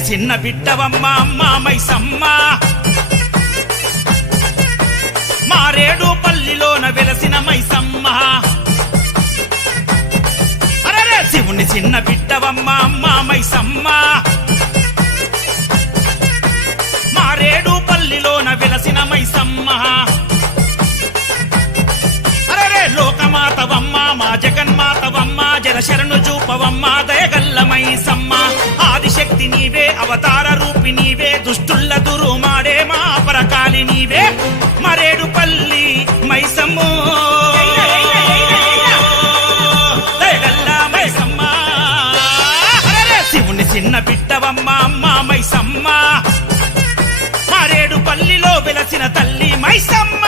శివుని చిన్న బిడ్డవమ్మ అమ్మ మైసమ్మ మారేడు పల్లిలోన వెలసిన మైసమ్మ అరే శివుని చిన్న బిడ్డవమ్మ అమ్మ మైసమ్మ మారేడు పల్లిలోన వెలసిన మైసమ్మ అరే లోకమాతవమ్మ మా జగన్మాతవమ్మ జలశరణు చూపవమ్మ దయగల్ల మైసమ్మ ఆదిశక్తి నీవే అవతార రూపి నీవే దుష్టుల్ల దురుమాడే మా పరకాలి నీవే మరేడు పల్లి మైసమ్మ దయగల్ల మైసమ్మ శివుని చిన్న బిడ్డవమ్మ అమ్మ మైసమ్మ మరేడు పల్లిలో వెలసిన తల్లి మైసమ్మ